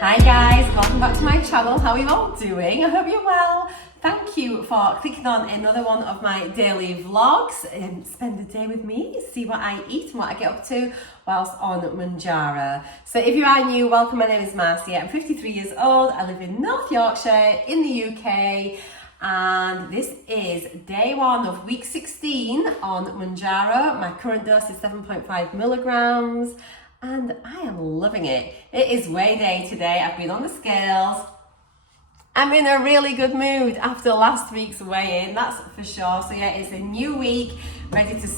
Hi guys, welcome back to my channel. How are you all doing? I hope you're well. Thank you for clicking on another one of my daily vlogs. Spend the day with me, see what I eat and what I get up to whilst on Mounjaro. So if you are new, welcome. My name is Marcia. I'm 53 years old. I live in North Yorkshire in the UK. And this is day one of week 16 on Mounjaro. My current dose is 7.5 milligrams. And I am loving it. It is weigh day today. I've been on the scales. I'm in a really good mood after last week's weigh-in, that's for sure. So yeah, it's a new week, ready to,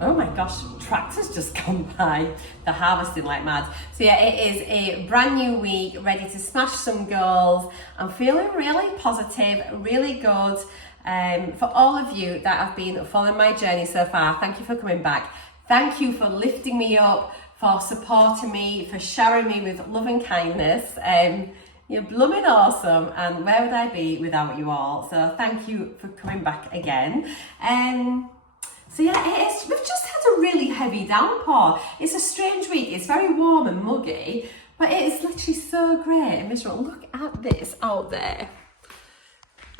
oh my gosh, tractor's just gone by. They're harvesting like mad. So yeah, it is a brand new week, ready to smash some goals. I'm feeling really positive, really good. For all of you that have been following my journey so far, thank you for coming back. Thank you for lifting me up, for supporting me, for showering me with love and kindness. You're blooming awesome, and where would I be without you all? So thank you for coming back again. So yeah, we've just had a really heavy downpour. It's a strange week. It's very warm and muggy, but it is literally so great and miserable. Look at this out there.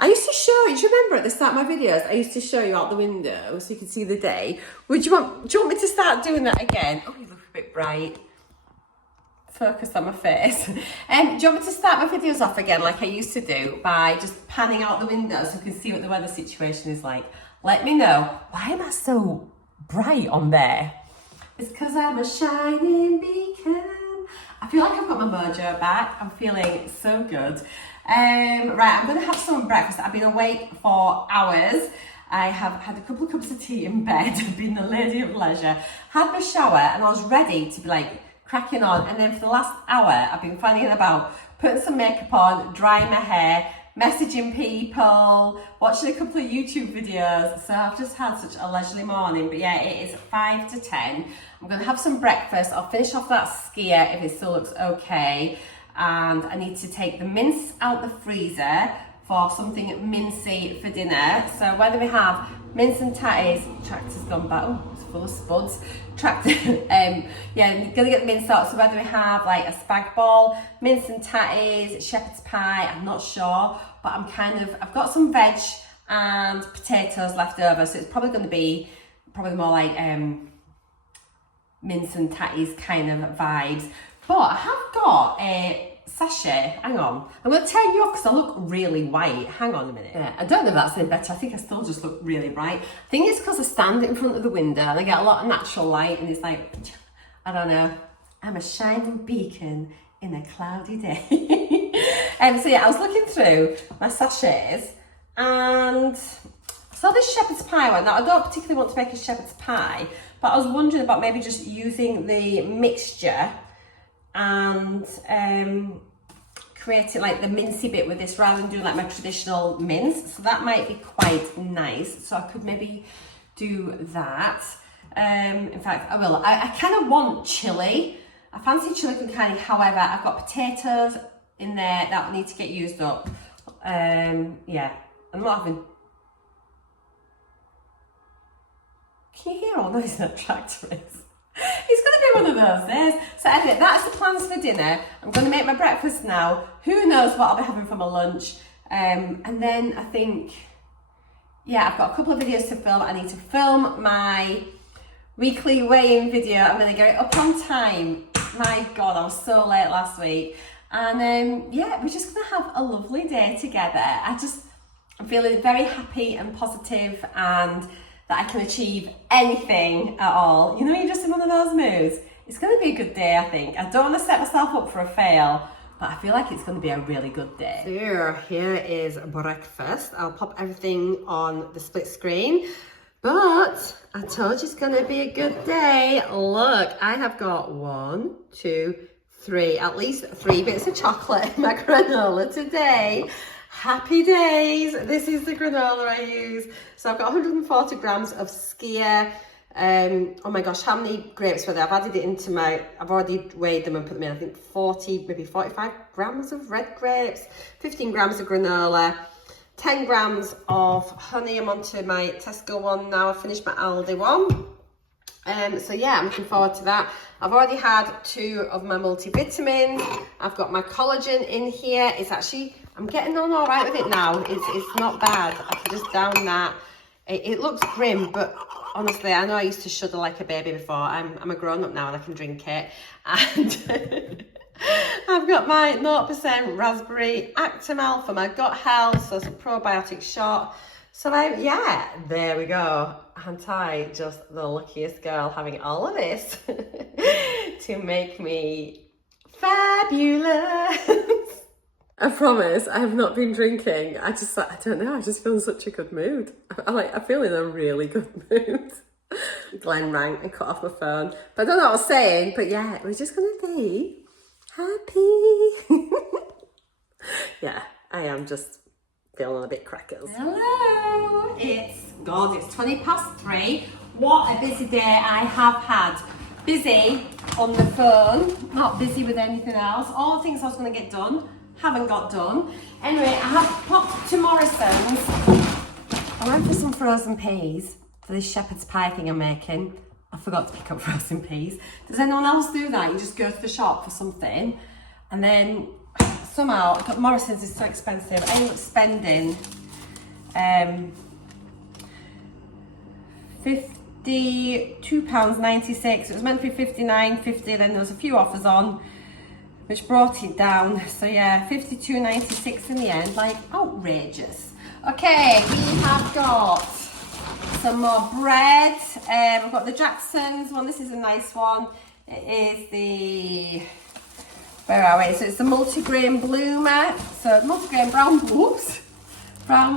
I used to show you, do you remember at the start of my videos, I used to show you out the window so you could see the day. Do you want me to start doing that again? Oh, you look a bit bright. Focus on my face. Do you want me to start my videos off again like I used to do by just panning out the window so you can see what the weather situation is like? Let me know. Why am I so bright on there? It's because I'm a shining beacon. I feel like I've got my mojo back. I'm feeling so good. Right, I'm going to have some breakfast. I've been awake for hours. I have had a couple of cups of tea in bed. I've been the lady of leisure. Had my shower and I was ready to be like cracking on. And then for the last hour, I've been fanning about, putting some makeup on, drying my hair, messaging people, watching a couple of YouTube videos. So I've just had such a leisurely morning. But yeah, it is 5 to 10. I'm going to have some breakfast. I'll finish off that skier if it still looks okay. And I need to take the mince out the freezer for something mincy for dinner. So whether we have mince and tatties, tractor's gone back, oh, it's full of spuds. Tractor, yeah, gonna get the mince out. So whether we have like a spag bol, mince and tatties, shepherd's pie, I'm not sure. But I've got some veg and potatoes left over. So it's probably gonna be more like mince and tatties kind of vibes. But I have got a sachet. Hang on. I'm going to turn you off because I look really white. Hang on a minute. Yeah, I don't know if that's any better. I think I still just look really bright. I think it's because I stand in front of the window and I get a lot of natural light and it's like, I don't know. I'm a shining beacon in a cloudy day. So yeah, I was looking through my sachets and I saw this shepherd's pie one. Now, I don't particularly want to make a shepherd's pie, but I was wondering about maybe just using the mixture and creating like the mincy bit with this rather than doing like my traditional mince. So that might be quite nice. So I could maybe do that. In fact, I will. I kind of want chilli. I fancy chilli con carne. However, I've got potatoes in there that need to get used up. Yeah, I'm not having... Can you hear all noise that tractor is? It's going to be one of those days. So anyway, that's the plans for dinner. I'm going to make my breakfast now. Who knows what I'll be having for my lunch. And then I think, yeah, I've got a couple of videos to film. I need to film my weekly weigh-in video. I'm going to get it up on time. My God, I was so late last week. And yeah, we're just going to have a lovely day together. I'm feeling very happy and positive and that I can achieve anything at all. You know, you're just in one of those moods. It's going to be a good day, I think. I don't want to set myself up for a fail, but I feel like it's going to be a really good day. So here is breakfast. I'll pop everything on the split screen, but I told you it's going to be a good day. Look, I have got 1, 2, 3, at least 3 bits of chocolate in my granola today. Happy days. This is the granola I use. So I've got 140 grams of skyr. Oh my gosh, how many grapes were there? I've added it into I've already weighed them and put them in. I think 40, maybe 45 grams of red grapes, 15 grams of granola, 10 grams of honey. I'm onto my Tesco one now. I finished my Aldi one. So yeah, I'm looking forward to that. I've already had 2 of my multivitamins. I've got my collagen in here. It's actually, I'm getting on all right with it now. It's not bad. I can just down that. It looks grim, but honestly, I know I used to shudder like a baby before. I'm a grown-up now and I can drink it. And I've got my 0% raspberry Actimel for my gut health, so it's a probiotic shot. So yeah, there we go. Aren't I just the luckiest girl having all of this to make me fabulous? I promise, I have not been drinking. I don't know, I just feel in such a good mood. I feel in a really good mood. Glenn rang and cut off my phone. But I don't know what I was saying, but yeah, we're just gonna be happy. Yeah, I am just feeling a bit crackers. Hello, it's 3:20. What a busy day I have had. Busy on the phone, not busy with anything else. All the things I was gonna get done, haven't got done. Anyway, I have popped to Morrisons. I went for some frozen peas for this shepherd's pie thing I'm making. I forgot to pick up frozen peas. Does anyone else do that? You just go to the shop for something and then somehow, Morrisons is so expensive, I ended up spending £52.96. It was meant to be £59.50, then there was a few offers on, which brought it down. So yeah, £52.96 in the end, like outrageous. Okay, we have got some more bread. I've got the Jackson's one. This is a nice one. It is the, where are we? So it's the multigrain bloomer. So multigrain brown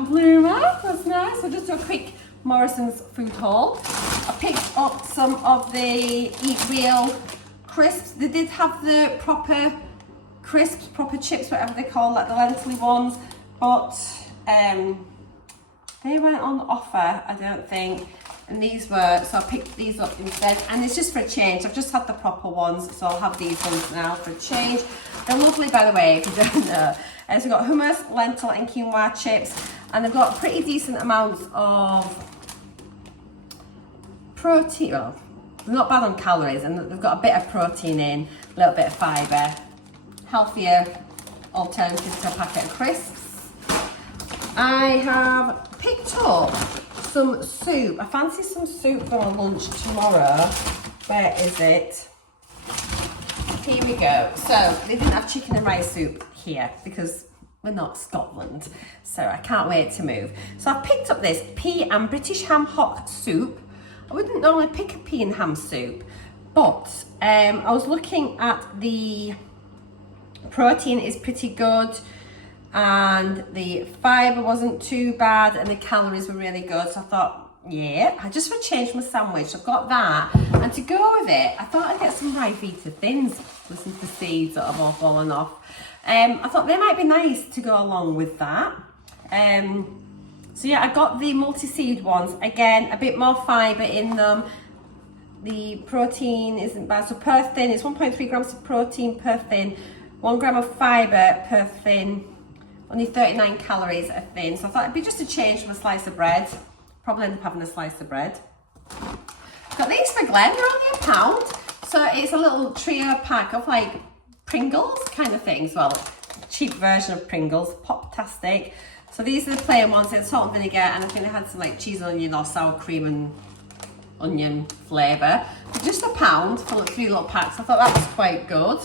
bloomer. That's nice. So just do a quick Morrisons food haul. I picked up some of the Eat Real crisps. They did have the proper crisps, proper chips, whatever they call, like the lentil ones, but they weren't on offer, I don't think. And these were, so I picked these up instead. And it's just for a change. I've just had the proper ones, so I'll have these ones now for a change. They're lovely, by the way, if you don't know. So we've got hummus, lentil and quinoa chips. And they've got pretty decent amounts of protein. Well, they're not bad on calories, and they've got a bit of protein in, a little bit of fibre. Healthier alternative to a packet of crisps. I have picked up some soup. I fancy some soup for my lunch tomorrow. Where is it? Here we go. So they didn't have chicken and rice soup here because we're not Scotland. So I can't wait to move. So I picked up this pea and British ham hock soup. I wouldn't normally pick a pea and ham soup, but I was looking at the protein is pretty good, and the fibre wasn't too bad, and the calories were really good. So I thought, yeah, I just would change my sandwich. I've got that, and to go with it, I thought I'd get some Ryvita Thins. Listen to the seeds that have all fallen off. I thought they might be nice to go along with that. So yeah, I got the multi-seed ones. Again, a bit more fibre in them. The protein isn't bad. So per thin, it's 1.3 grams of protein per thin, 1 gram of fibre per thin, only 39 calories a thin. So I thought it'd be just a change from a slice of bread. Probably end up having a slice of bread. Got these for Glenn, they're only £1. So it's a little trio pack of like Pringles kind of things. Well, cheap version of Pringles, pop-tastic. So these are the plain ones, they had salt and vinegar, and I think they had some like cheese and onion or sour cream and onion flavour. Just £1 for like 3 little packs. I thought that was quite good.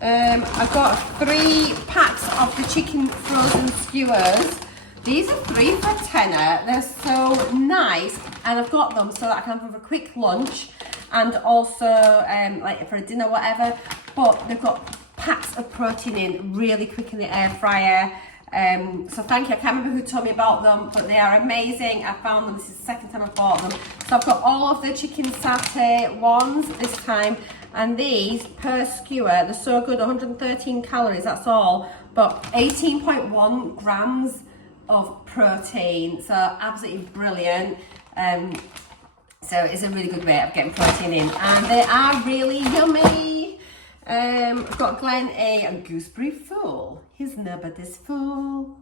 I got 3 packs of the chicken frozen skewers. These are 3 for a tenner. They're so nice, and I've got them so that I can have a quick lunch and also like for a dinner, whatever. But they've got packs of protein in really quick in the air fryer. So thank you. I can't remember who told me about them, but they are amazing. I found them. This is the second time I bought them. So I've got all of the chicken satay ones this time, and these per skewer, they're so good. 113 calories, that's all, but 18.1 grams of protein. So absolutely brilliant. So it's a really good way of getting protein in, and they are really yummy. I've got Glenn a gooseberry full. His nubbard is full.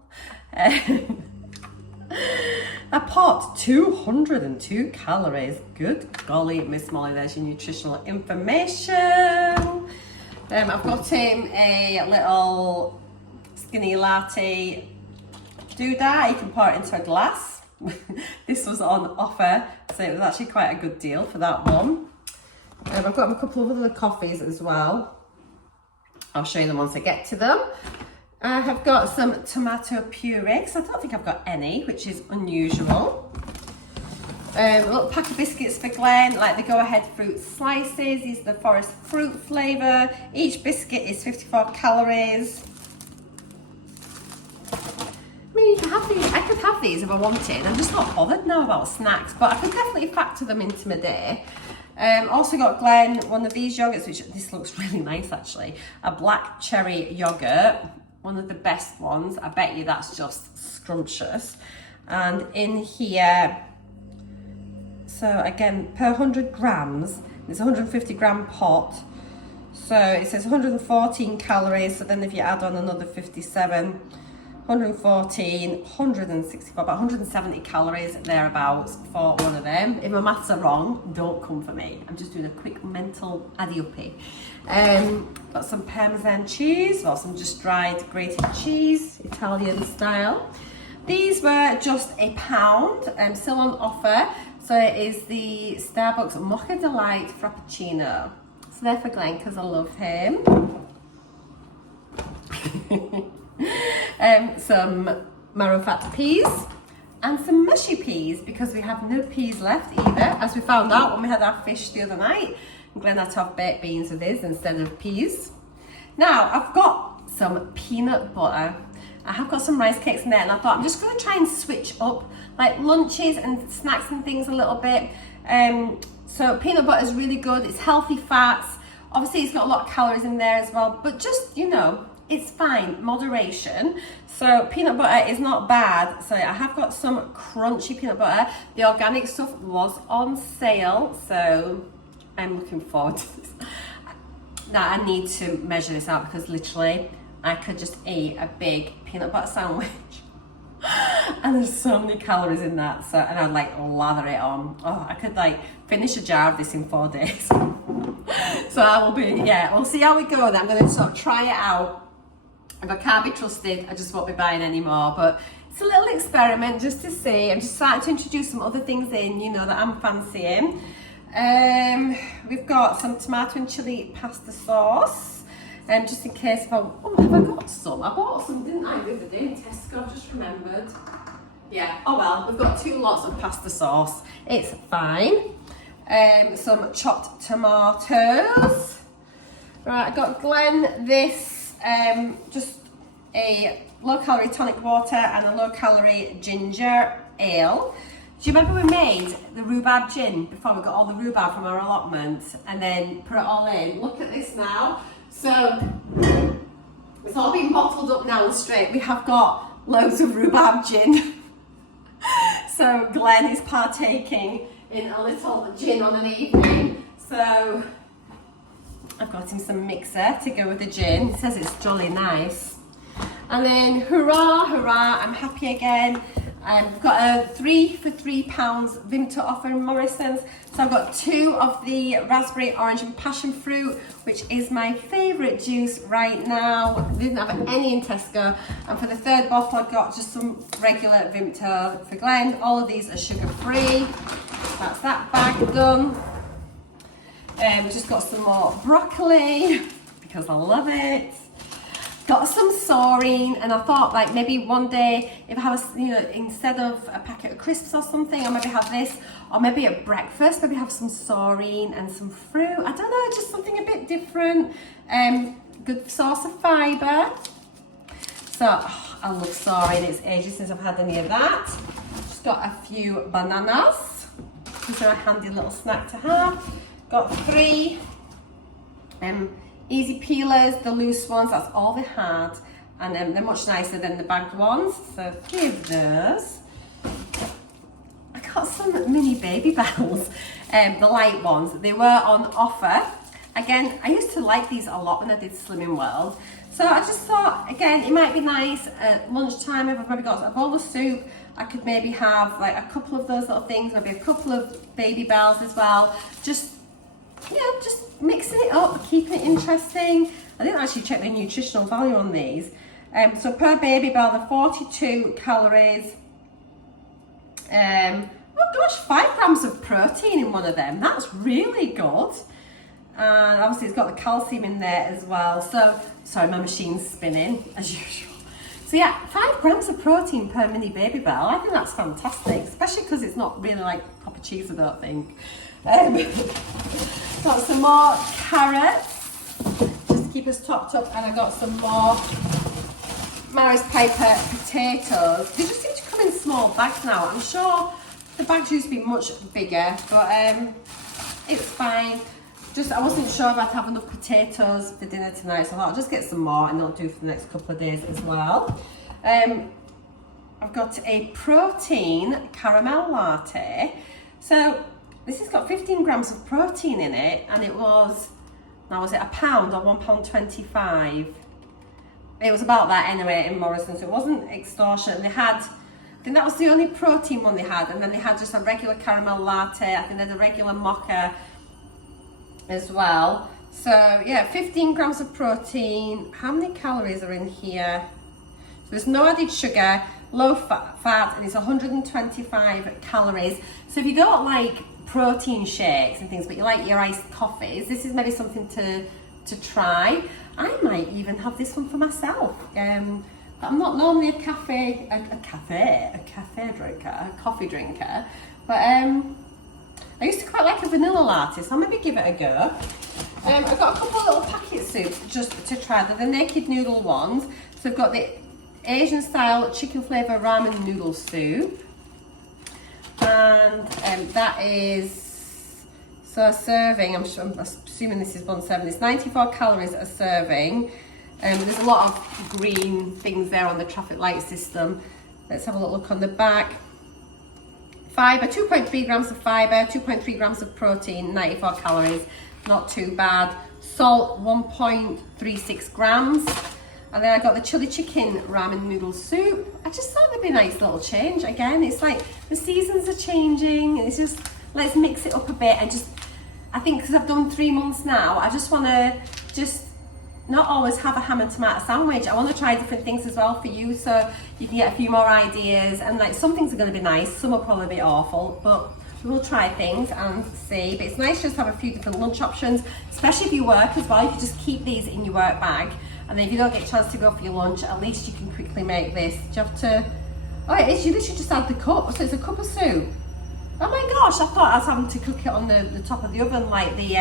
a pot, 202 calories. Good golly, Miss Molly, there's your nutritional information. I've got him a little skinny latte doodah. You can pour it into a glass. This was on offer, so it was actually quite a good deal for that one. I've got him a couple of other coffees as well. I'll show you them once I get to them. I have got some tomato puree, because I don't think I've got any, which is unusual. A little pack of biscuits for Glenn, like the Go Ahead fruit slices. These are the forest fruit flavour. Each biscuit is 54 calories. I mean, you can have these. I could have these if I wanted. I'm just not bothered now about snacks, but I could definitely factor them into my day. Also got Glenn one of these yogurts, which this looks really nice actually. A black cherry yogurt, one of the best ones. I bet you that's just scrumptious. And in here, so again, per 100 grams, it's a 150 gram pot. So it says 114 calories. So then if you add on another 57, 114, 164, about 170 calories thereabouts for one of them. If my maths are wrong, don't come for me. I'm just doing a quick mental addy-uppy. Got some Parmesan cheese, or some just dried grated cheese, Italian style. These were just £1, still on offer. So it is the Starbucks Mocha Delight Frappuccino. So they're for Glenn because I love him. Some marrow fat peas and some mushy peas, because we have no peas left either, as we found out when we had our fish the other night. Glenn had to have baked beans with his instead of peas. Now I've got some peanut butter. I have got some rice cakes in there, and I thought I'm just going to try and switch up like lunches and snacks and things a little bit. So peanut butter is really good. It's healthy fats. Obviously it's got a lot of calories in there as well, but just, you know, it's fine, moderation. So peanut butter is not bad. So I have got some crunchy peanut butter. The organic stuff was on sale, so I'm looking forward to this. Now I need to measure this out, because literally I could just eat a big peanut butter sandwich and there's so many calories in that. So, and I'd like lather it on. Oh, I could like finish a jar of this in 4 days. So I will be, yeah, we'll see how we go then. I'm going to sort of try it out. If I can't be trusted, I just won't be buying anymore. But it's a little experiment just to see. I'm just starting to introduce some other things in, you know, that I'm fancying. We've got some tomato and chilli pasta sauce. Just in case if have I got some? I bought some, didn't I, the other day in Tesco? I've just remembered. Yeah, oh well, we've got 2 lots of pasta sauce. It's fine. Some chopped tomatoes. Right, I got Glenn this, just a low-calorie tonic water and a low-calorie ginger ale. Do you remember we made the rhubarb gin before? We got all the rhubarb from our allotment and then put it all in. Look at this now. So it's all been bottled up now and straight. We have got loads of rhubarb gin. So Glenn is partaking in a little gin on an evening. So I've got him some mixer to go with the gin. It says it's jolly nice. And then hurrah, hurrah, I'm happy again. I've got a 3 for £3 Vimto offer in Morrisons. So I've got 2 of the raspberry, orange and passion fruit, which is my favourite juice right now. I didn't have any in Tesco. And for the 3rd bottle, I've got just some regular Vimto for Glenn. All of these are sugar-free. That's that bag done. Just got some more broccoli, because I love it. Got some saurine, and I thought like maybe one day if I have a, you know, instead of a packet of crisps or something, I'll maybe have this, or maybe at breakfast maybe have some saurine and some fruit. I don't know, just something a bit different. Good source of fibre. So I love saurine. It's ages since I've had any of that. Just got a few bananas. These are a handy little snack to have. Got 3 easy peelers, the loose ones, that's all they had, and they're much nicer than the bagged ones, so 3 of those. I got some mini baby bells, the light ones. They were on offer. Again, I used to like these a lot when I did Slimming World, So I just thought, again, it might be nice at lunchtime if I've maybe got a bowl of soup. I could maybe have like a couple of those little things, maybe a couple of Baby Bells as well. Just, yeah, just mixing it up, keeping it interesting. I didn't actually check the nutritional value on these. So per Baby Bell, they're 42 calories. Oh gosh, 5 grams of protein in one of them. That's really good. And obviously it's got the calcium in there as well. So, sorry, my machine's spinning as usual. So yeah, 5 grams of protein per mini Baby Bell. I think that's fantastic, especially because it's not really like proper cheese, I don't think. Got some more carrots, just to keep us topped up, and I got some more Maris Piper potatoes. They just seem to come in small bags now. I'm sure the bags used to be much bigger, but it's fine. Just, I wasn't sure if I'd have enough potatoes for dinner tonight, so I thought I'll just get some more and I'll do for the next couple of days as well. I've got a protein caramel latte. So this has got 15 grams of protein in it, and it was, now was it £1 or £1.25? It was about that anyway in Morrisons. It wasn't extortionate. They had, I think that was the only protein one they had, and then they had just a regular caramel latte. I think they had a regular mocha as well. So yeah, 15 grams of protein. How many calories are in here? So there's no added sugar, low fat, and it's 125 calories. So if you don't like protein shakes and things, but you like your iced coffees, this is maybe something to try. I might even have this one for myself. I'm not normally a coffee drinker, a coffee drinker, but I used to quite like a vanilla latte, so I'll maybe give it a go. I've got a couple of little packet soups just to try. They're the naked noodle ones. So I've got the Asian style chicken flavour ramen noodle soup. And that is, so a serving, I'm assuming this is 170, it's 94 calories a serving. There's a lot of green things there on the traffic light system. Let's have a little look on the back. Fibre, 2.3 grams of fibre, 2.3 grams of protein, 94 calories, not too bad. Salt, 1.36 grams. And then I got the chili chicken ramen noodle soup. I just thought that'd be a nice little change. Again, it's like the seasons are changing, and it's just, let's mix it up a bit. And just, I think because I've done 3 months now, I just want to just not always have a ham and tomato sandwich. I want to try different things as well for you, so you can get a few more ideas. And like, some things are going to be nice, some will probably be awful, but we'll try things and see. But it's nice just to have a few different lunch options, especially if you work as well. You can just keep these in your work bag, and then if you don't get a chance to go for your lunch, at least you can quickly make this. Do you have to, oh it is, you literally just add the cup, so it's a cup of soup. Oh my gosh, I thought I was having to cook it on the top of the oven like the,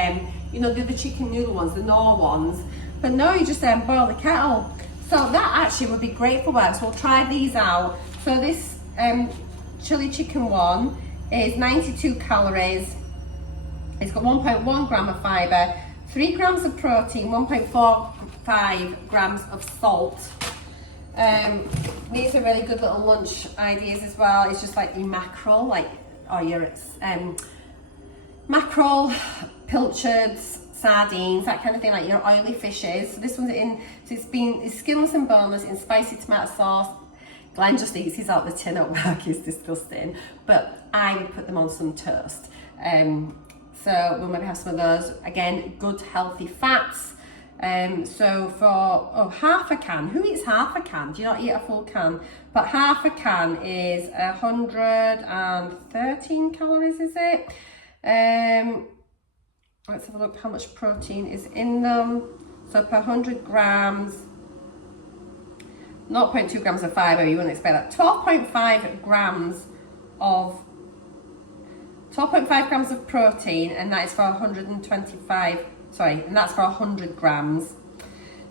you know, the other chicken noodle ones, the Knorr ones. But no, you just boil the kettle. So that actually would be great for work. So we'll try these out. So this chili chicken one is 92 calories. It's got 1.1 gram of fibre, 3 grams of protein, 1.45 grams of salt. These are really good little lunch ideas as well. It's just like your mackerel, like, or your mackerel, pilchards, sardines, that kind of thing, like your oily fishes. So this one's in, so it's skinless and boneless in spicy tomato sauce. Glenn just eats these out the tin at work, it's disgusting, but I would put them on some toast. So we'll maybe have some of those. Again, good healthy fats. So for half a can, who eats half a can? Do you not eat a full can? But half a can is 113 calories, is it? Let's have a look how much protein is in them. So per 100 grams, 0.2 grams of fibre, you wouldn't expect that. 12.5 grams of protein, and that is for 125, sorry, and that's for 100 grams.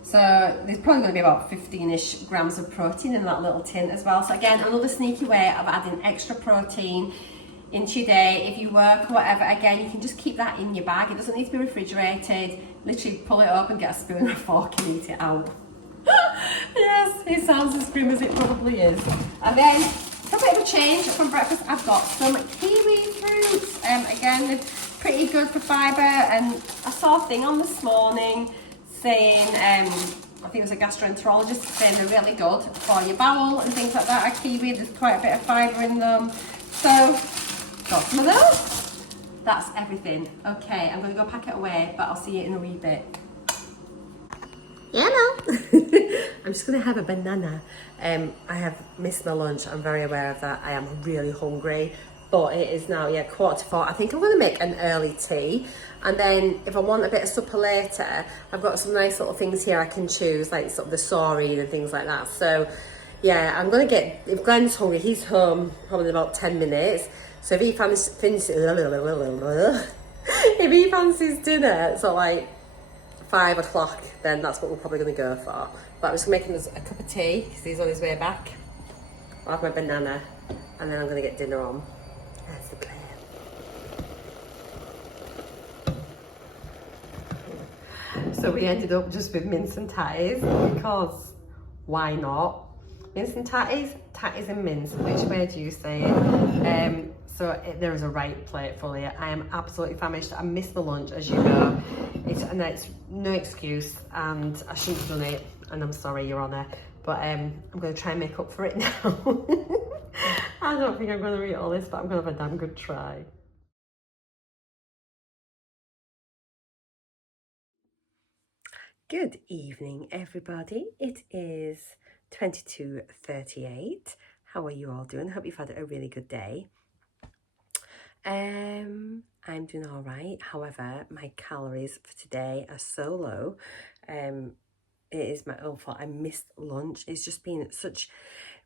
So there's probably going to be about 15-ish grams of protein in that little tin as well. So again, another sneaky way of adding extra protein into your day. If you work or whatever, again, you can just keep that in your bag. It doesn't need to be refrigerated. Literally pull it up and get a spoon and a fork and eat it out. Yes, it sounds as grim as it probably is. And then, for a bit of a change from breakfast, I've got some kiwi fruits. Again, they're pretty good for fibre, and I saw a thing on this morning saying I think it was a gastroenterologist saying they're really good for your bowel and things like that. A kiwi, there's quite a bit of fibre in them. So, got some of those. That's everything. Okay, I'm going to go pack it away, but I'll see you in a wee bit. Hello. I'm just going to have a banana. I have missed my lunch. I'm very aware of that. I am really hungry. But it is now, 4:45. I think I'm going to make an early tea. And then if I want a bit of supper later, I've got some nice little things here I can choose, like sort of the saurine and things like that. So yeah, I'm going to get, if Glenn's hungry, he's home probably in about 10 minutes. So if he fancies dinner, so like 5 o'clock, then that's what we're probably going to go for. But I'm just making us a cup of tea because he's on his way back. I'll have my banana and then I'm going to get dinner on. That's the plan. So we ended up just with mince and tatties because why not? Mince and tatties, tatties and mince. Which way do you say it? There is a right plate for you. I am absolutely famished. I missed my lunch, as you know. It's no excuse, and I shouldn't have done it. And I'm sorry, Your Honour, but I'm going to try and make up for it now. I don't think I'm going to eat all this, but I'm going to have a damn good try. Good evening, everybody. It is 22:38. How are you all doing? I hope you've had a really good day. I'm doing all right. However, my calories for today are so low. It is my own fault. I missed lunch. It's just been such,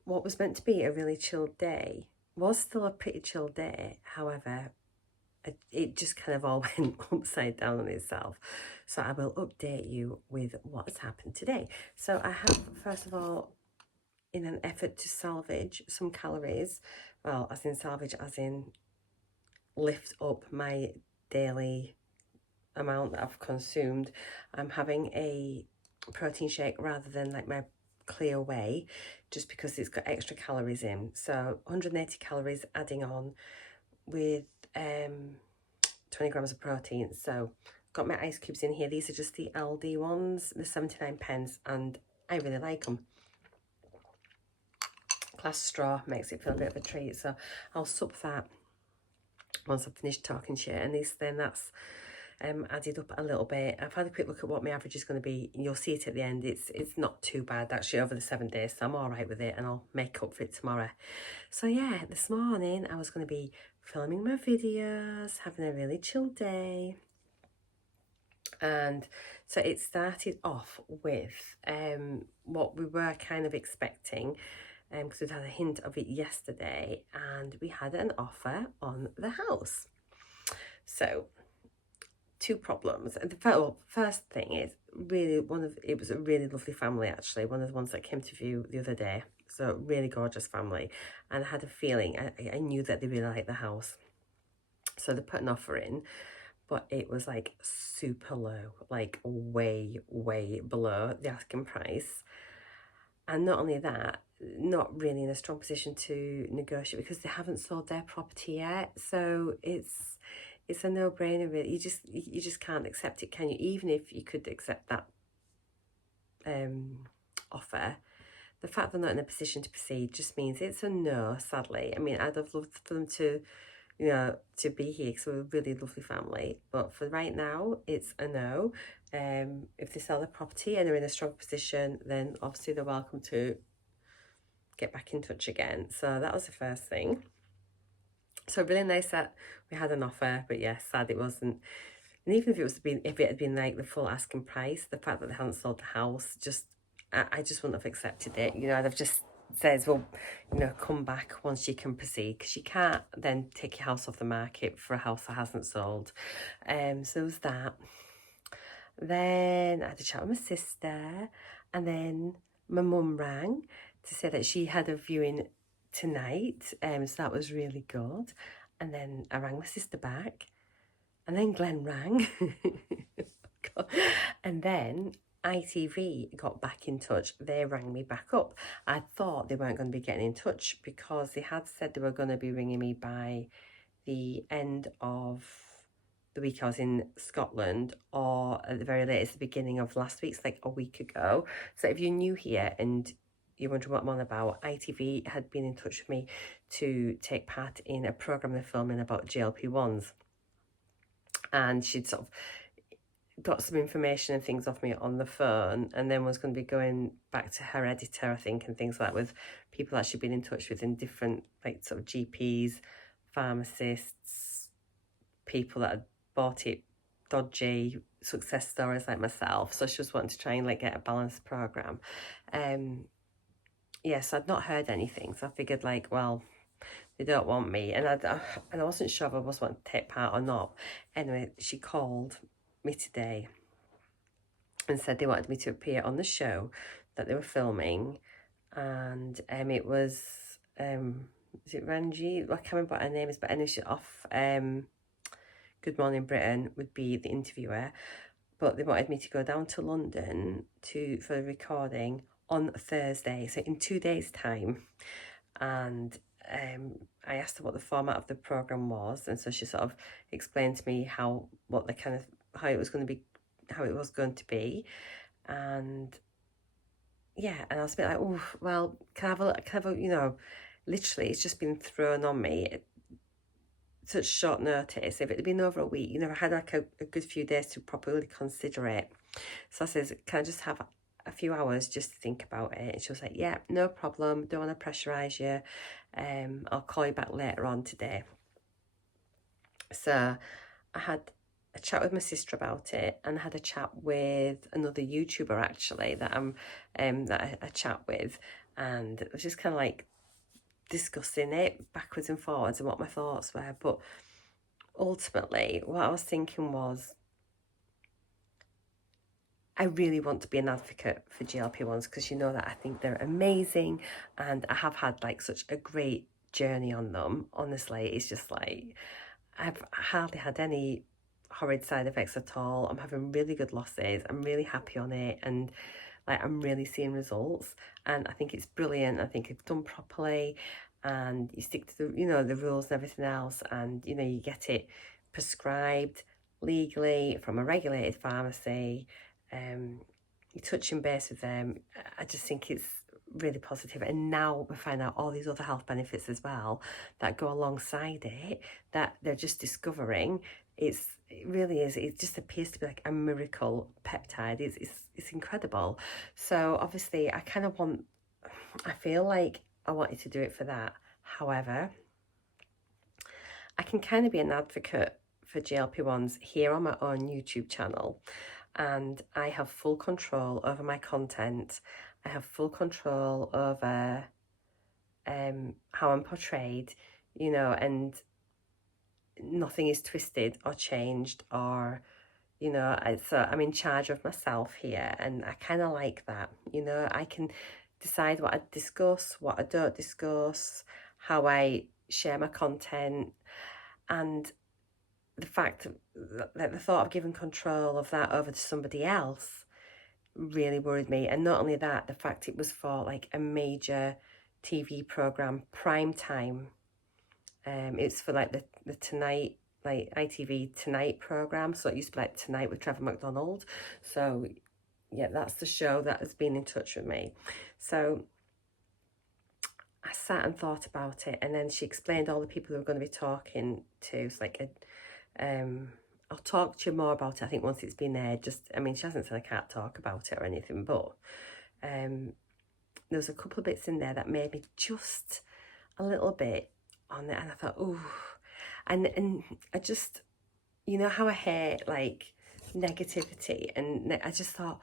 what was meant to be a really chilled day was still a pretty chilled day. However, it just kind of all went upside down on itself. So I will update you with what's happened today. So I have, first of all, in an effort to salvage some calories, well, as in salvage, as in lift up my daily amount that I've consumed, I'm having a protein shake rather than like my clear whey, just because it's got extra calories in. So 180 calories adding on with 20 grams of protein. So got my ice cubes in here. These are just the Aldi ones, the 79p, and I really like them. Glass straw makes it feel a bit of a treat, so I'll sup that once I've finished talking shit, and then that's added up a little bit. I've had a quick look at what my average is going to be. You'll see it at the end. It's not too bad actually over the 7 days, so I'm all right with it, and I'll make up for it tomorrow. So yeah, this morning I was going to be filming my videos, having a really chill day, and so it started off with what we were kind of expecting, because we'd had a hint of it yesterday, and we had an offer on the house. So 2 problems. The first thing is it was a really lovely family actually, one of the ones that came to view the other day. So really gorgeous family, and I had a feeling, I knew that they really liked the house. So they put an offer in, but it was like super low, like way below the asking price. And not only that, not really in a strong position to negotiate because they haven't sold their property yet. So it's a no-brainer really. You just can't accept it, can you? Even if you could accept that offer, the fact they're not in a position to proceed just means it's a no, sadly. I mean, I'd have loved for them to, to be here because we're a really lovely family. But for right now, it's a no. If they sell the property and they're in a strong position, then obviously they're welcome to get back in touch again. So that was the first thing. So really nice that we had an offer, but yes, sad it wasn't. And even if it had been like the full asking price, the fact that they hadn't sold the house, I just wouldn't have accepted it. I'd have just said, well, come back once you can proceed, because you can't then take your house off the market for a house that hasn't sold. So there was that. Then I had a chat with my sister, and then my mum rang to say that she had a viewing tonight, so that was really good. And then I rang my sister back, and then Glenn rang. And then ITV got back in touch. They rang me back up. I thought they weren't going to be getting in touch because they had said they were going to be ringing me by the end of the week I was in Scotland, or at the very latest, the beginning of last week, like a week ago. So if you're new here and you're wondering what I'm on about, ITV had been in touch with me to take part in a programme they're filming about GLP-1s. And she'd sort of got some information and things off me on the phone, and then was going to be going back to her editor, I think, and things like that, with people that she'd been in touch with in different, like, sort of GPs, pharmacists, people that had bought it dodgy, success stories like myself. So she was wanting to try and like get a balanced program. Yes, I'd not heard anything, so I figured, like, well, they don't want me, and I wasn't sure if I was wanting to take part or not. Anyway, she called me today and said they wanted me to appear on the show that they were filming, and it was is it Ranji? I can't remember what her name is, but anyway, she's off. Good Morning Britain would be the interviewer, but they wanted me to go down to London for the recording on Thursday, so in 2 days' time. And I asked her what the format of the program was, and so she sort of explained to me how it was going to be, and yeah, and I was a bit like, oh, well, can I have a, literally, it's just been thrown on me at such short notice. If it had been over a week, I had like a good few days to properly consider it. So I says, can I just have a few hours just to think about it? And she was like, yeah, no problem, don't want to pressurise you, I'll call you back later on today. So I had a chat with my sister about it, and I had a chat with another YouTuber actually that I chat with, and it was just kind of like discussing it backwards and forwards and what my thoughts were. But ultimately what I was thinking was, I really want to be an advocate for GLP-1s, because that I think they're amazing, and I have had like such a great journey on them. Honestly, it's just like I've hardly had any horrid side effects at all. I'm having really good losses. I'm really happy on it, and like I'm really seeing results, and I think it's brilliant. I think it's done properly, and you stick to the rules and everything else, and you get it prescribed legally from a regulated pharmacy. You're touching base with them. I just think it's really positive, and now we find out all these other health benefits as well that go alongside it, that they're just discovering. It really is, it just appears to be like a miracle peptide. It's incredible. So obviously I feel like I wanted to do it for that. However, I can kind of be an advocate for GLP-1s here on my own YouTube channel, and I have full control over my content. I have full control over how I'm portrayed, and nothing is twisted or changed, or so I'm in charge of myself here, and I kind of like that. I can decide what I discuss, what I don't discuss, how I share my content, and the fact that the thought of giving control of that over to somebody else really worried me. And not only that, the fact it was for like a major TV program, prime time. It's for like the Tonight, like ITV Tonight program. So it used to be like Tonight with Trevor McDonald. So yeah, that's the show that has been in touch with me. So I sat and thought about it, and then she explained all the people who were going to be talking to. It's like I'll talk to you more about it, I think, once it's been aired. She hasn't said I can't talk about it or anything, but there was a couple of bits in there that made me just a little bit on it, and I thought, oh, and I just, how I hate like negativity, and I just thought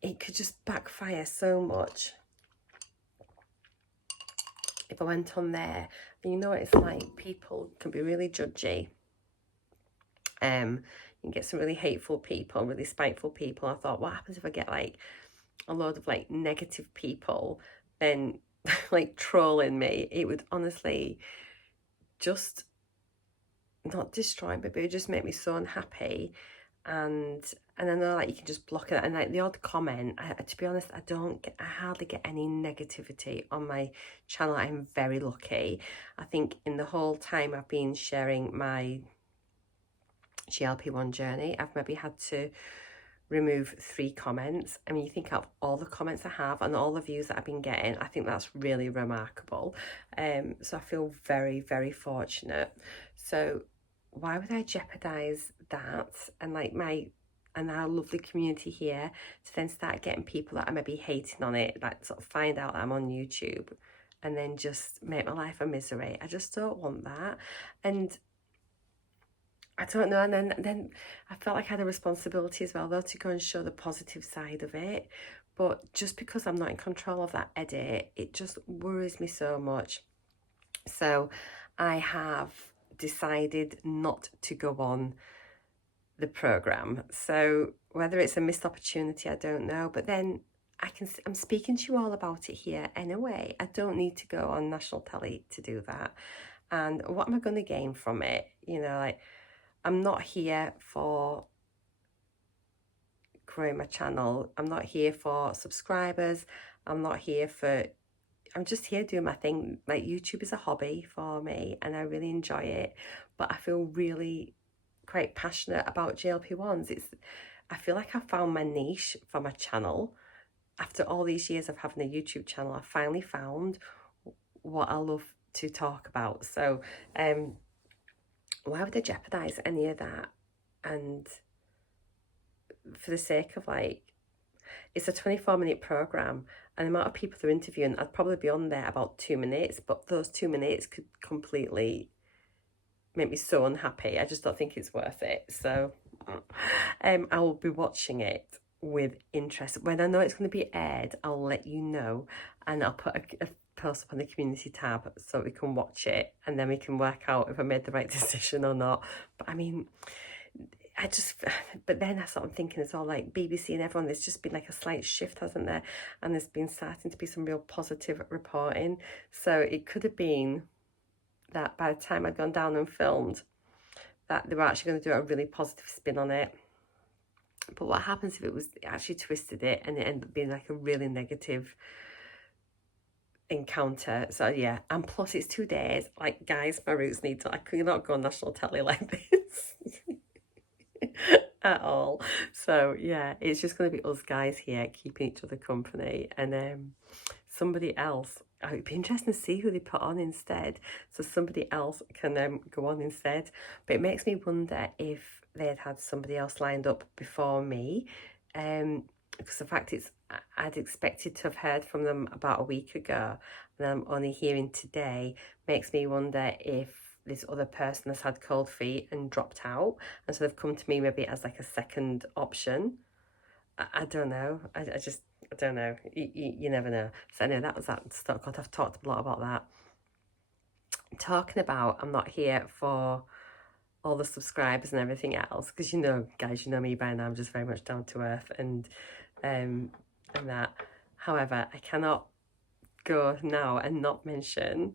it could just backfire so much if I went on there. And what it's like, people can be really judgy. You can get some really hateful people, really spiteful people. I thought, what happens if I get like a load of like negative people then like trolling me? It would honestly just not destroy me, but it would just make me so unhappy. And I know like you can just block it, and like the odd comment, to be honest, I hardly get any negativity on my channel. I'm very lucky. I think in the whole time I've been sharing my GLP-1 journey, I've maybe had to remove 3 comments. I mean, you think of all the comments I have and all the views that I've been getting, I think that's really remarkable. So I feel very, very fortunate. So why would I jeopardize that and like our lovely community here to then start getting people that are maybe hating on it, like sort of find out that I'm on YouTube and then just make my life a misery? I just don't want that. And I don't know, and then I felt like I had a responsibility as well, though, to go and show the positive side of it. But just because I'm not in control of that edit, it just worries me so much. So I have decided not to go on the programme. So whether it's a missed opportunity, I don't know. But then I'm speaking to you all about it here anyway. I don't need to go on national telly to do that. And what am I going to gain from it? You know, like, I'm not here for growing my channel. I'm not here for subscribers. I'm just here doing my thing. Like, YouTube is a hobby for me and I really enjoy it. But I feel really quite passionate about GLP-1s. I feel like I found my niche for my channel. After all these years of having a YouTube channel, I finally found what I love to talk about. So, why would I jeopardize any of that? And for the sake of, like, it's a 24-minute program, and the amount of people they're interviewing, I'd probably be on there about 2 minutes, but those 2 minutes could completely make me so unhappy. I just don't think it's worth it. So I will be watching it with interest. When I know it's going to be aired, I'll let you know, and I'll put a post up on the community tab so we can watch it and then we can work out if I made the right decision or not. But I mean, but then that's what I'm thinking as well, like BBC and everyone, there's just been like a slight shift, hasn't there? And there's been starting to be some real positive reporting. So it could have been that by the time I'd gone down and filmed, that they were actually going to do a really positive spin on it. But what happens if it actually twisted it and it ended up being like a really negative encounter? So yeah, and plus it's 2 days. Like, guys, my roots need to, I could not go on national telly like this at all. So yeah, it's just going to be us guys here keeping each other company, and somebody else. It'd be interesting to see who they put on instead, so somebody else can go on instead. But it makes me wonder if they had somebody else lined up before me, because the fact I'd expected to have heard from them about a week ago, and I'm only hearing today, makes me wonder if this other person has had cold feet and dropped out, and so they've come to me maybe as like a second option. I don't know. I don't know. You never know. So anyway, that was that. God, I've talked a lot about that. Talking about, I'm not here for all the subscribers and everything else, because you know, guys, you know me by now, I'm just very much down to earth and that. However, I cannot go now and not mention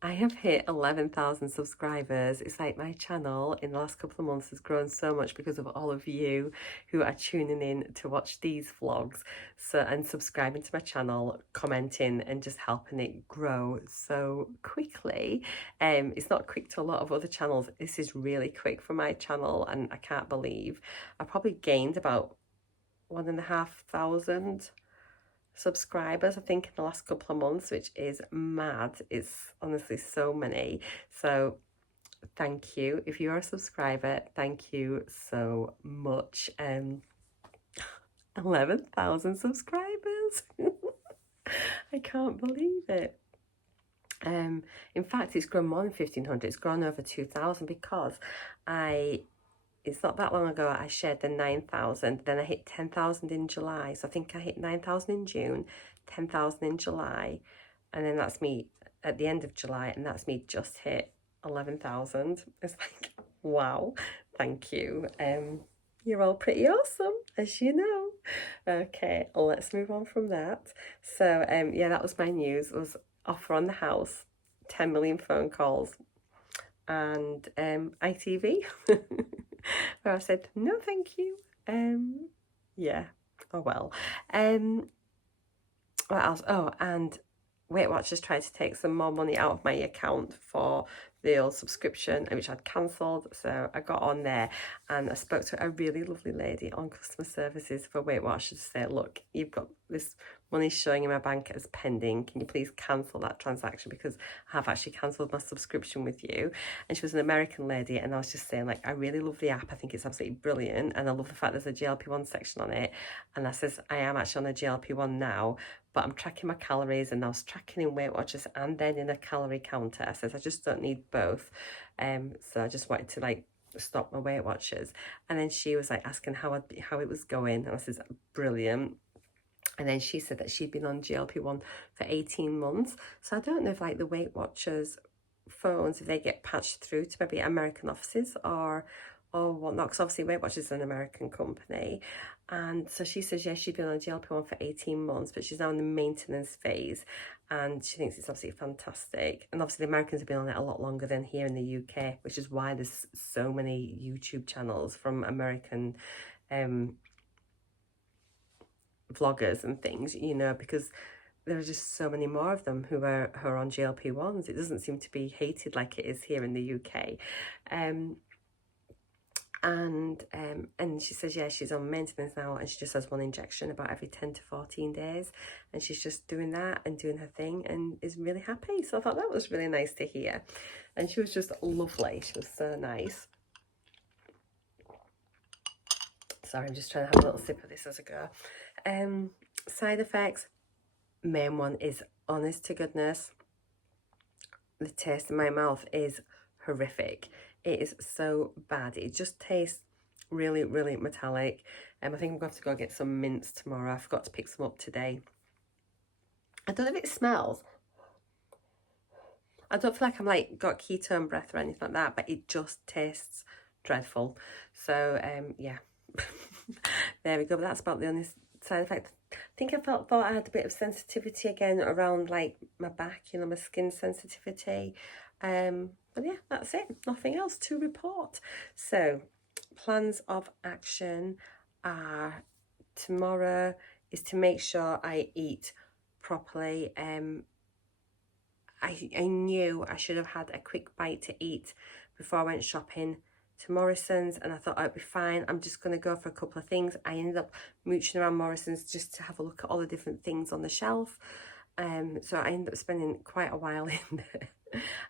I have hit 11,000 subscribers. It's like my channel in the last couple of months has grown so much because of all of you who are tuning in to watch these vlogs, and subscribing to my channel, commenting, and just helping it grow so quickly. It's not quick to a lot of other channels. This is really quick for my channel, and I can't believe I probably gained about 1,500 subscribers, I think, in the last couple of months, which is mad. It's honestly so many. So thank you. If you're a subscriber, thank you so much. 11,000 subscribers. I can't believe it. In fact, it's grown more than 1,500. It's grown over 2,000 because it's not that long ago I shared the 9,000, then I hit 10,000 in July. So I think I hit 9,000 in June, 10,000 in July, and then that's me at the end of July, and that's me just hit 11,000. It's like, wow, thank you. You're all pretty awesome, as you know. Okay, let's move on from that. So yeah, that was my news. It was offer on the house, 10 million phone calls, and ITV. Where I said, no, thank you. Yeah, oh well. What else? Oh, and Weight Watchers tried to take some more money out of my account for the old subscription, which I'd cancelled. So I got on there and I spoke to a really lovely lady on customer services for Weight Watchers to say, look, you've got this money showing in my bank as pending. Can you please cancel that transaction, because I have actually cancelled my subscription with you. And she was an American lady, and I was just saying, like, I really love the app. I think it's absolutely brilliant, and I love the fact there's a GLP-1 section on it. And I says, I am actually on a GLP-1 now, but I'm tracking my calories, and I was tracking in Weight Watchers and then in a calorie counter. I says, I just don't need both. So I just wanted to like stop my Weight Watchers. And then she was like asking how it was going, and I says, brilliant. And then she said that she'd been on GLP-1 for 18 months. So I don't know if like the Weight Watchers phones, if they get patched through to maybe American offices or whatnot, because obviously Weight Watchers is an American company. And so she says, yes, she'd been on GLP-1 for 18 months, but she's now in the maintenance phase, and she thinks it's absolutely fantastic. And obviously the Americans have been on it a lot longer than here in the UK, which is why there's so many YouTube channels from American vloggers and things, you know, because there are just so many more of them who are on GLP-1s. It doesn't seem to be hated like it is here in the UK. And she says, yeah, she's on maintenance now, and she just has one injection about every 10 to 14 days, and she's just doing that and doing her thing and is really happy. So I thought that was really nice to hear, and she was just lovely. She was so nice. Sorry, I'm just trying to have a little sip of this as I go. Side effects, main one is, honest to goodness, the taste in my mouth is horrific. It is so bad. It just tastes really, really metallic. I think I'm going to have to go get some mints tomorrow. I forgot to pick some up today. I don't know if it smells. I don't feel like I'm like got ketone breath or anything like that, but it just tastes dreadful. So yeah, there we go. But that's about the only side effect. I think I thought I had a bit of sensitivity again around like my back, you know, my skin sensitivity. But yeah, that's it. Nothing else to report. So plans of action are, tomorrow is to make sure I eat properly. I knew I should have had a quick bite to eat before I went shopping to Morrisons, and I thought I'd be fine. I'm just going to go for a couple of things. I ended up mooching around Morrisons just to have a look at all the different things on the shelf. So I ended up spending quite a while in there.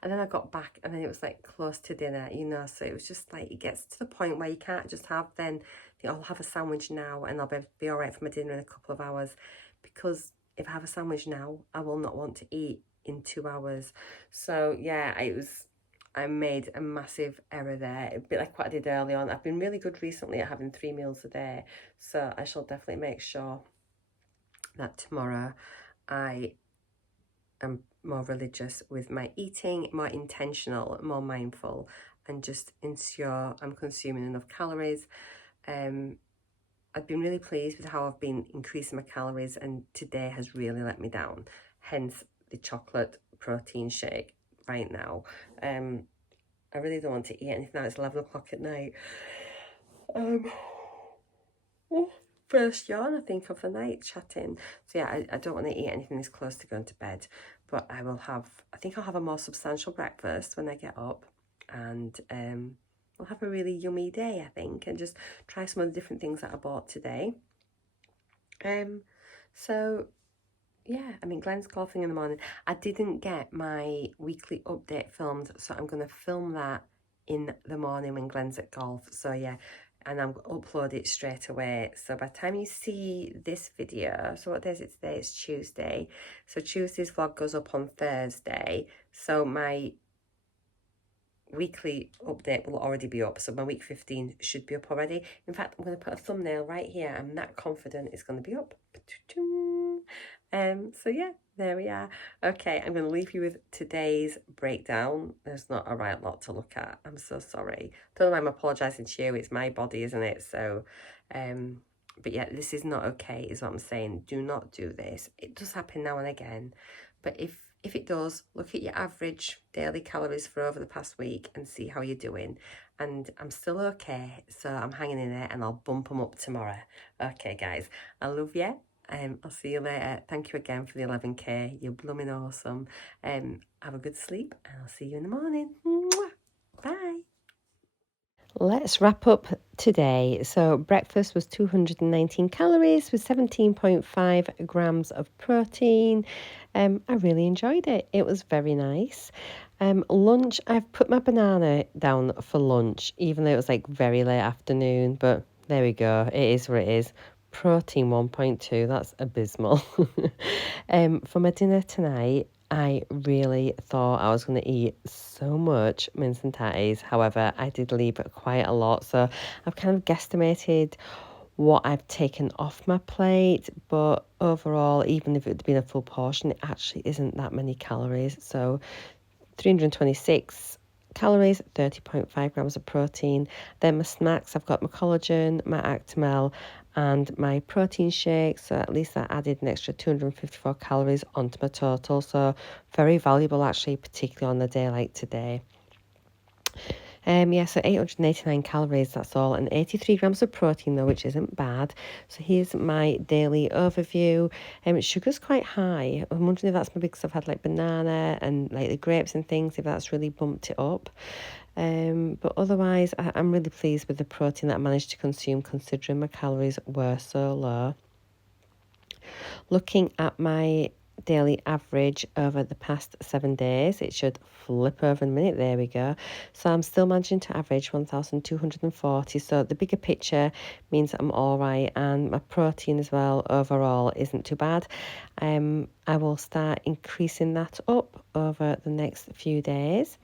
And then I got back, and then it was like close to dinner, you know, so it was just like, it gets to the point where you can't just have, then I'll have a sandwich now and I'll be all right for my dinner in a couple of hours, because if I have a sandwich now, I will not want to eat in 2 hours. So yeah, I made a massive error there, a bit like what I did early on. I've been really good recently at having 3 meals a day, so I shall definitely make sure that tomorrow I am more religious with my eating, more intentional, more mindful, and just ensure I'm consuming enough calories. I've been really pleased with how I've been increasing my calories, and today has really let me down, hence the chocolate protein shake right now. I really don't want to eat anything now. It's 11 o'clock at night. First yawn, I think, of the night chatting. So yeah, I don't want to eat anything this close to going to bed, but I think I'll have a more substantial breakfast when I get up, and I'll have a really yummy day, I think, and just try some of the different things that I bought today. So yeah, I mean, Glenn's golfing in the morning. I didn't get my weekly update filmed, so I'm going to film that in the morning when Glenn's at golf. So yeah, and I'm going to upload it straight away. So by the time you see this video, so what day is it today? It's Tuesday. So Tuesday's vlog goes up on Thursday. So my weekly update will already be up. So my week 15 should be up already. In fact, I'm going to put a thumbnail right here. I'm that confident it's going to be up. So yeah, there we are. Okay, I'm going to leave you with today's breakdown. There's not a right lot to look at. I'm so sorry. Don't know why I'm apologising to you. It's my body, isn't it? So, but yeah, this is not okay, is what I'm saying. Do not do this. It does happen now and again. But if it does, look at your average daily calories for over the past week and see how you're doing. And I'm still okay, so I'm hanging in there, and I'll bump them up tomorrow. Okay, guys, I love you. I'll see you later. Thank you again for the 11k. You're blooming awesome. Have a good sleep, and I'll see you in the morning. Mwah. Bye. Let's wrap up today. So breakfast was 219 calories with 17.5 grams of protein. I really enjoyed it. It was very nice. Lunch, I've put my banana down for lunch, even though it was like very late afternoon, but there we go. It is what it is. Protein 1.2, that's abysmal. For my dinner tonight, I really thought I was going to eat so much mince and tatties. However, I did leave quite a lot. So I've kind of guesstimated what I've taken off my plate. But overall, even if it had been a full portion, it actually isn't that many calories. So 326 calories, 30.5 grams of protein. Then my snacks, I've got my collagen, my Actimel, and my protein shake. So at least that added an extra 254 calories onto my total. So very valuable actually, particularly on a day like today. So 889 calories, that's all, and 83 grams of protein though, which isn't bad. So here's my daily overview. Sugar's quite high. I'm wondering if that's maybe because I've had like banana and like the grapes and things, if that's really bumped it up. But otherwise, I'm really pleased with the protein that I managed to consume, considering my calories were so low. Looking at my daily average over the past 7 days, it should flip over in a minute. There we go. So I'm still managing to average 1,240. So the bigger picture means that I'm all right, and my protein as well overall isn't too bad. I will start increasing that up over the next few days.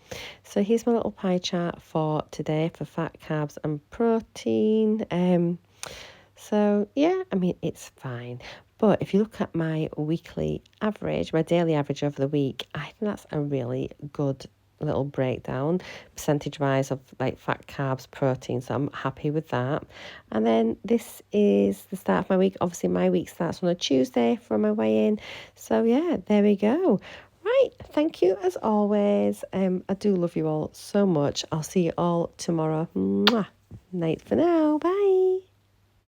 So here's my little pie chart for today for fat, carbs and protein. So yeah, I mean, it's fine. But if you look at my weekly average, my daily average over the week, I think that's a really good little breakdown, percentage-wise, of like fat, carbs, protein. So I'm happy with that. And then this is the start of my week. Obviously, my week starts on a Tuesday for my weigh-in. So yeah, there we go. Right, thank you as always. I do love you all so much. I'll see you all tomorrow. Mwah. Night for now. Bye.